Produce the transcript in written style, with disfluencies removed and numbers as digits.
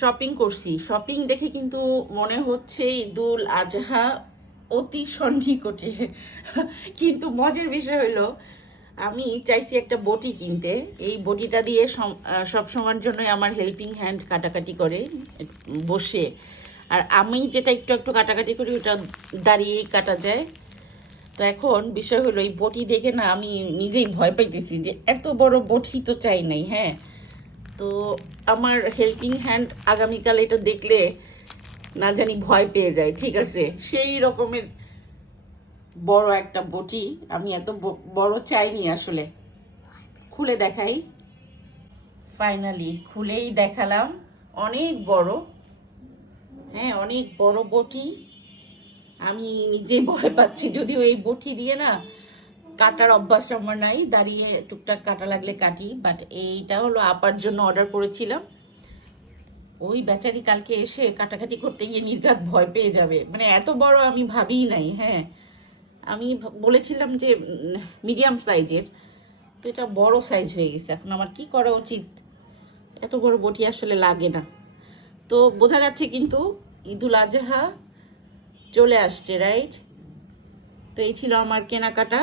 Shopping করছি। Shopping দেখে কিন্তু মনে হচ্ছে ঈদুল আজহা অতি সন্নিকটে। কিন্তু মজার বিষয় হলো আমি চাইছি একটা বটি কিনতে। এই বটিটা দিয়ে সব সময়ের জন্যই আমার হেল্পিং হ্যান্ড কাটাকাটি করে বসে। আর আমি যেটা একটু একটু কাটাকাটি করি ওটা দাঁড়িয়েই কাটা যায়। তো এখন বিষয় হলো এই বটি দেখে না আমি নিজেই ভয় পাইতেছি যে এত বড় বটি তো চাই নাই। হ্যাঁ, তো আমার হেল্পিং হ্যান্ড আগামীকাল এটা দেখলে না জানি ভয় পেয়ে যায়। ঠিক আছে, সেই রকমের বড় একটা বটি। আমি এত বড় চাইনি আসলে। খুলে দেখাই। ফাইনালি খুলেই দেখালাম, অনেক বড়। হ্যাঁ, অনেক বড় বটি। আমি নিজে ভয় পাচ্ছি, যদিও এই বটি দিয়ে না কাটার অভ্যাস আমার নাই, দাঁড়িয়ে টুকটাক কাটা লাগলে কাটি। বাট এইটা হলো আপার জন্য অর্ডার করেছিলাম। ওই বেচারি কালকে এসে কাটাকাটি করতে গিয়ে নির্ঘাত ভয় পেয়ে যাবে, মানে এত বড় আমি ভাবিই নাই। হ্যাঁ, আমি বলেছিলাম যে মিডিয়াম সাইজের, তো এটা বড় সাইজ হয়ে গেছে। এখন আমার কি করা উচিত? এত বড় বটি আসলে লাগে না। তো বোঝা যাচ্ছে কিন্তু ঈদুল আজহা চলে আসছে, রাইট? তো এই ছিল আমার কেনাকাটা।